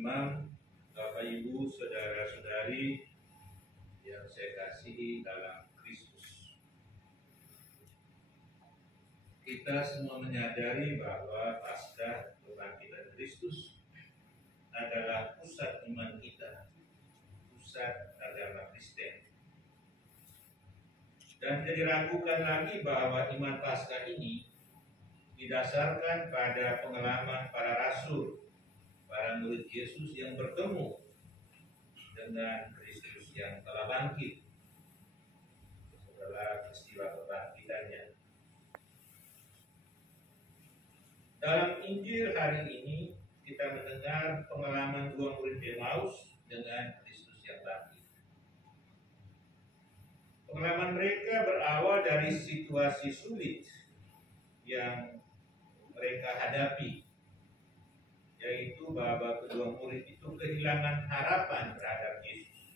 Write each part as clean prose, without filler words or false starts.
Imam, Bapak Ibu, Saudara-saudari yang saya kasihi dalam Kristus. Kita semua menyadari bahwa Paskah kebangkitan Kristus adalah pusat iman kita, pusat agama Kristen. Dan tidak diragukan lagi bahwa iman Paskah ini didasarkan pada pengalaman para rasul, para murid Yesus yang bertemu dengan Kristus yang telah bangkit setelah peristiwa kebangkitannya. Dalam Injil hari ini kita mendengar pengalaman dua murid Emmaus dengan Kristus yang bangkit. Pengalaman mereka berawal dari situasi sulit yang mereka hadapi, yaitu bahwa kedua murid itu kehilangan harapan terhadap Yesus.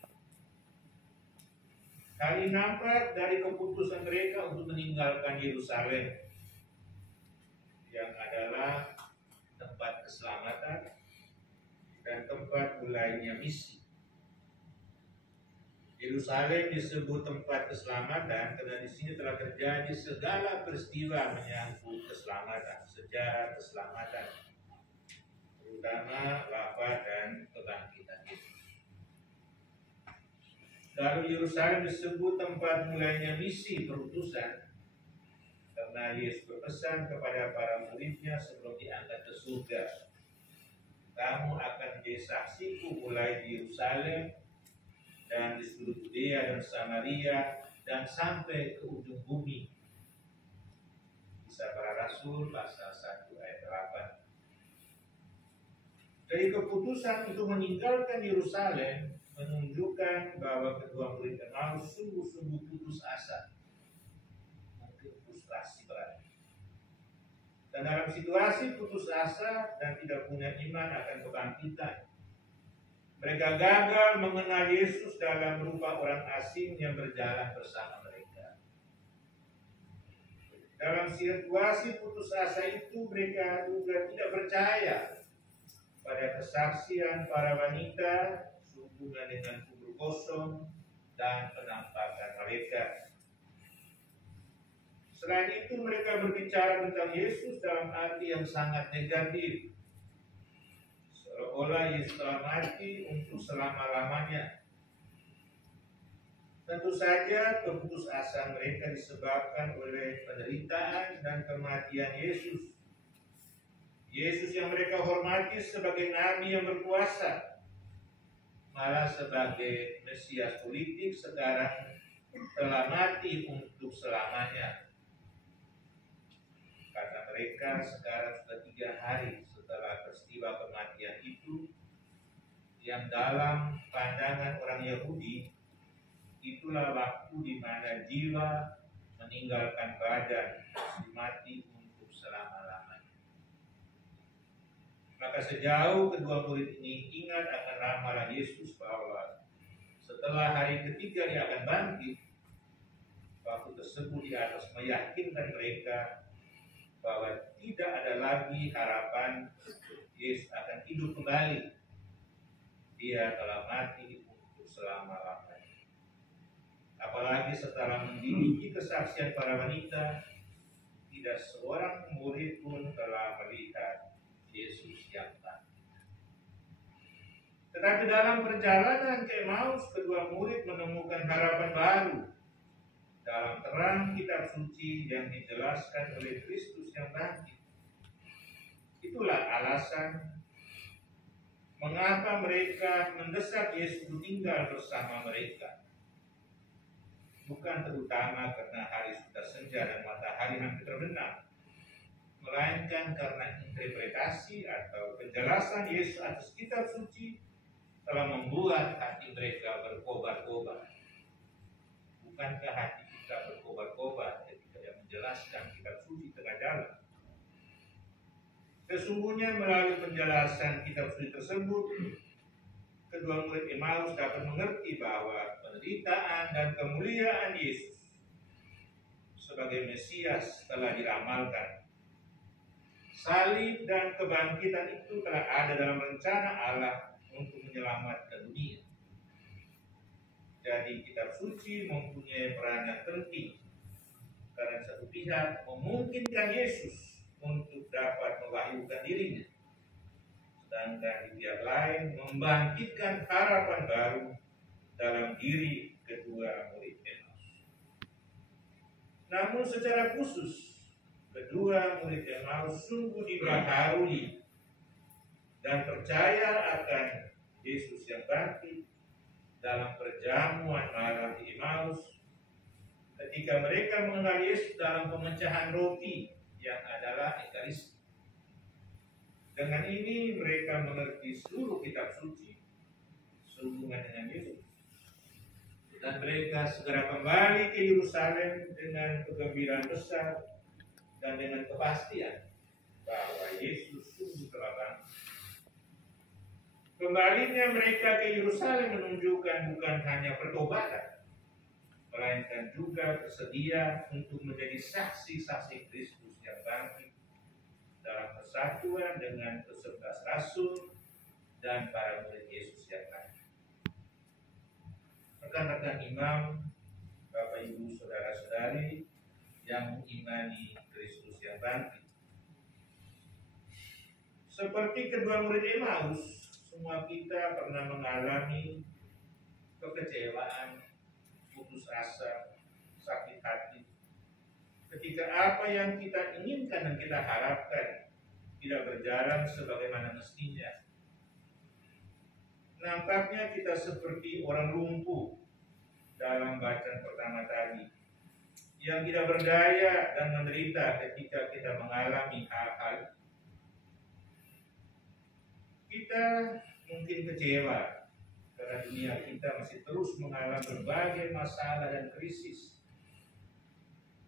Hal ini nampak dari keputusan mereka untuk meninggalkan Yerusalem, yang adalah tempat keselamatan dan tempat mulainya misi. Yerusalem disebut tempat keselamatan karena di sini telah terjadi segala peristiwa menyangkut keselamatan, sejarah keselamatan, terutama wafat dan kebangkitan Yesus. Lalu Yerusalem disebut tempat mulainya misi perutusan karena Yesus berpesan kepada para muridnya sebelum diangkat ke surga, kamu akan menjadi saksiku mulai di Yerusalem dan di seluruh Yudea dan Samaria dan sampai ke ujung bumi. Kisah Para Rasul pasal 1 ayat 8. Dari keputusan untuk meninggalkan Yerusalem menunjukkan bahwa kedua murid Emmaus sungguh-sungguh putus asa, mungkin frustrasi berat. Dan dalam situasi putus asa dan tidak punya iman akan kebangkitan, mereka gagal mengenal Yesus dalam rupa orang asing yang berjalan bersama mereka. Dalam situasi putus asa itu, mereka juga tidak percaya pada kesaksian para wanita sehubungan dengan kubur kosong dan penampakan malaikat. Selain itu, mereka berbicara tentang Yesus dalam arti yang sangat negatif, seolah Yesus telah mati untuk selama-lamanya. Tentu saja keputusasaan mereka disebabkan oleh penderitaan dan kematian Yesus. Yesus yang mereka hormati sebagai nabi yang berkuasa, malah sebagai Mesias politik sekarang telah mati untuk selamanya. Karena mereka sekarang sudah 3 hari setelah peristiwa kematian itu, yang dalam pandangan orang Yahudi itulah waktu di mana jiwa meninggalkan badan, mati untuk selama-lamanya. Maka sejauh kedua murid ini ingat akan ramalan Yesus bahwa setelah hari ketiga dia akan bangkit, waktu tersebut dia harus meyakinkan mereka bahwa tidak ada lagi harapan Yesus akan hidup kembali. Dia telah mati untuk selama-lamanya. Apalagi setelah memiliki kesaksian para wanita, tidak seorang murid pun telah melihat Yesus yang bangkit. Tetapi dalam perjalanan ke Emmaus, kedua murid menemukan harapan baru dalam terang kitab suci yang dijelaskan oleh Kristus yang bangkit. Itulah alasan mengapa mereka mendesak Yesus tinggal bersama mereka. Bukan terutama karena hari sudah senja dan matahari hampir terbenam, melainkan karena interpretasi atau penjelasan Yesus atas kitab suci telah membuat hati mereka berkobar-kobar. Bukankah hati kita berkobar-kobar ketika dia menjelaskan kitab suci tengah jalan? Sesungguhnya melalui penjelasan kitab suci tersebut, kedua murid Emmaus dapat mengerti bahwa penderitaan dan kemuliaan Yesus sebagai Mesias telah diramalkan. Salib dan kebangkitan itu telah ada dalam rencana Allah untuk menyelamatkan dunia. Jadi kitab suci mempunyai peranan penting karena satu pihak memungkinkan Yesus untuk dapat mewahyukan dirinya, sedangkan di pihak lain membangkitkan harapan baru dalam diri kedua murid Emmaus. Namun secara khusus, kedua murid Emmaus sungguh dibaharui dan percaya akan Yesus yang bangkit dalam perjamuan malam di Emmaus ketika mereka mengenal Yesus dalam pemecahan roti yang adalah Ekaristi. Dengan ini mereka mengerti seluruh kitab suci sehubungan dengan Yesus. Dan mereka segera kembali ke Yerusalem dengan kegembiraan besar dan dengan kepastian bahwa Yesus sungguh telah bangkit. Kembalinya mereka ke Yerusalem menunjukkan bukan hanya pertobatan, melainkan juga bersedia untuk menjadi saksi-saksi Kristus yang bangkit dalam persatuan dengan ke-11 rasul dan para murid Yesus yang lain. Rekan-rekan imam, Bapak Ibu Saudara-saudari yang mengimani Kristus yang bangkit. Seperti kedua murid Emmaus, semua kita pernah mengalami kekecewaan, putus asa, sakit hati ketika apa yang kita inginkan dan kita harapkan tidak berjalan sebagaimana mestinya. Nampaknya kita seperti orang lumpuh dalam bacaan pertama tadi, yang tidak berdaya dan menderita ketika kita mengalami hal-hal. Kita mungkin kecewa karena dunia kita masih terus mengalami berbagai masalah dan krisis.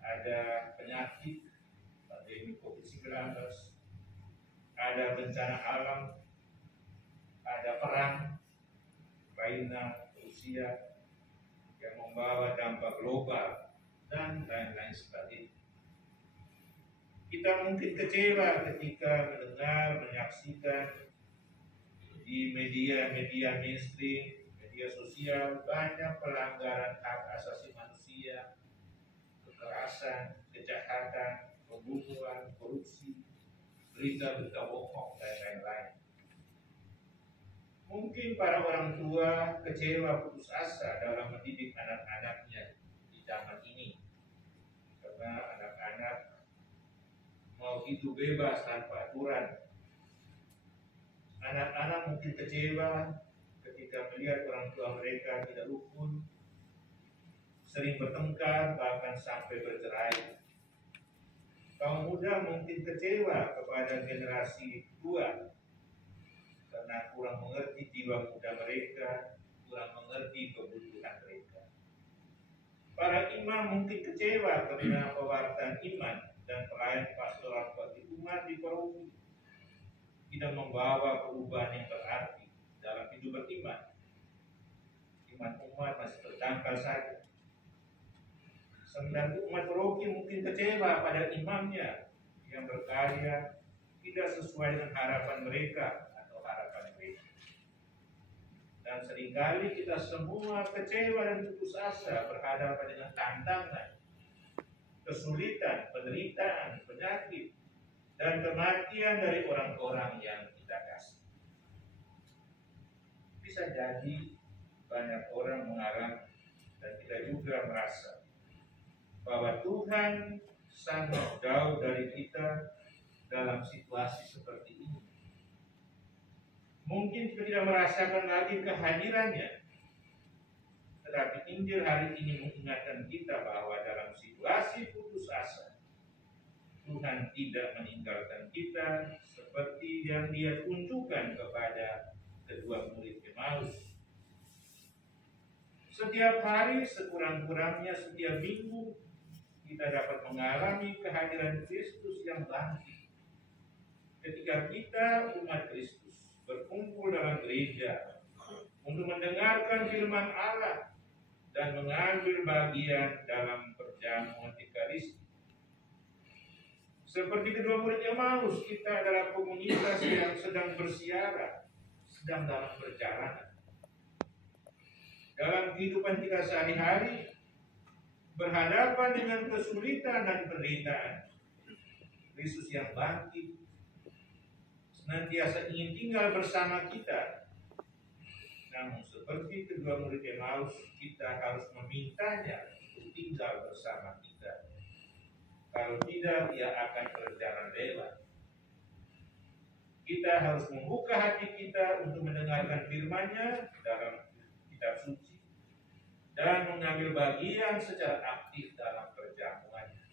Ada penyakit, pandemi COVID-19, ada bencana alam, ada perang Ukraina, Rusia yang membawa dampak global dan lain-lain sebagainya. Kita mungkin kecewa ketika mendengar, menyaksikan di media-media mainstream, media sosial, banyak pelanggaran hak asasi manusia, kekerasan, kejahatan, pembunuhan, korupsi, berita-berita bohong, dan lain-lain. Mungkin para orang tua kecewa putus asa dalam mendidik anak-anaknya di zaman ini, karena anak-anak mau hidup bebas tanpa aturan. Anak-anak mungkin kecewa ketika melihat orang tua mereka tidak rukun, sering bertengkar, bahkan sampai bercerai. Kaum muda mungkin kecewa kepada generasi tua karena kurang mengerti jiwa muda mereka, kurang mengerti kebutuhan mereka. Para imam mungkin kecewa karena pewartaan iman dan pelayan pastoral bagi umat di Paroki tidak membawa perubahan yang berarti dalam hidup beriman. Iman umat masih berdangkal saja. Sembilan umat Paroki mungkin kecewa pada imamnya yang berkarya tidak sesuai dengan harapan mereka atau harapan mereka. Dan seringkali kita semua kecewa dan putus asa berhadapan dengan tantangan, kesulitan, penderitaan, penyakit, dan kematian dari orang-orang yang kita kasih. Bisa jadi banyak orang mengalami dan kita juga merasa bahwa Tuhan sangat jauh dari kita dalam situasi seperti ini. Mungkin kita tidak merasakan lagi kehadirannya, tetapi Injil hari ini mengingatkan kita bahwa dalam situasi putus asa, Tuhan tidak meninggalkan kita seperti yang Dia tunjukkan kepada kedua murid Emmaus. Setiap hari, sekurang-kurangnya setiap minggu, kita dapat mengalami kehadiran Kristus yang bangkit. Ketika kita, umat Kristus, berkumpul dalam gereja untuk mendengarkan firman Allah dan mengambil bagian dalam perjamuan Ekaristi. Seperti kedua murid Emmaus, kita adalah komunitas yang sedang bersiaran, sedang dalam perjalanan. Dalam kehidupan kita sehari-hari, berhadapan dengan kesulitan dan penderitaan, Kristus yang bangkit senantiasa ingin tinggal bersama kita. Namun seperti kedua murid Emmaus, kita harus memintanya untuk tinggal bersama kita. Kalau tidak, dia akan berjalan lewat. Kita harus membuka hati kita untuk mendengarkan firman-Nya dalam kitab suci dan mengambil bagian secara aktif dalam perjamuannya.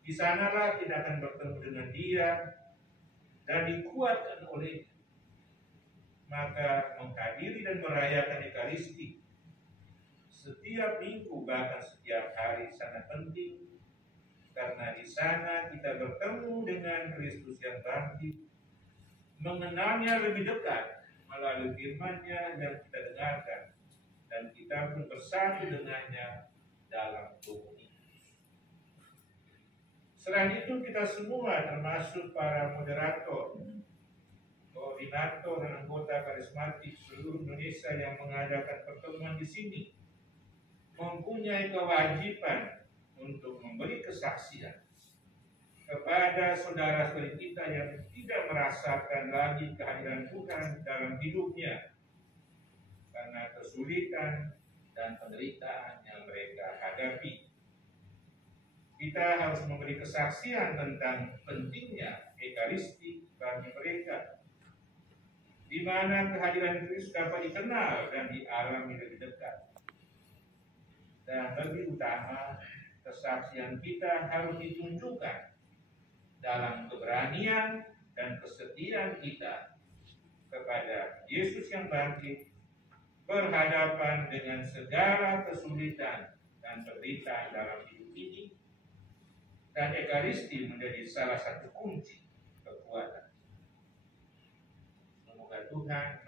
Di sanalah kita akan bertemu dengan Dia dan dikuatkan oleh. Maka menghadiri dan merayakan Ekaristi setiap minggu, bahkan setiap hari, sangat penting, karena di sana kita bertemu dengan Kristus yang bangkit, mengenalnya lebih dekat melalui firman-Nya yang kita dengarkan, dan kita pun bersatu dengannya dalam komunitas. Selain itu, kita semua termasuk para moderator, koordinator dan anggota karismatik seluruh Indonesia yang mengadakan pertemuan di sini mempunyai kewajiban untuk memberi kesaksian kepada saudara-saudari kita yang tidak merasakan lagi kehadiran Tuhan dalam hidupnya karena kesulitan dan penderitaan yang mereka hadapi. Kita harus memberi kesaksian tentang pentingnya Ekaristi bagi mereka, di mana kehadiran Kristus dapat dikenal dan dialami lebih dekat. Dan lebih utama, kesaksian kita harus ditunjukkan dalam keberanian dan kesetiaan kita kepada Yesus yang bangkit, berhadapan dengan segala kesulitan dan penderitaan dalam hidup ini, dan Ekaristi menjadi salah satu kunci kekuatan. Semoga Tuhan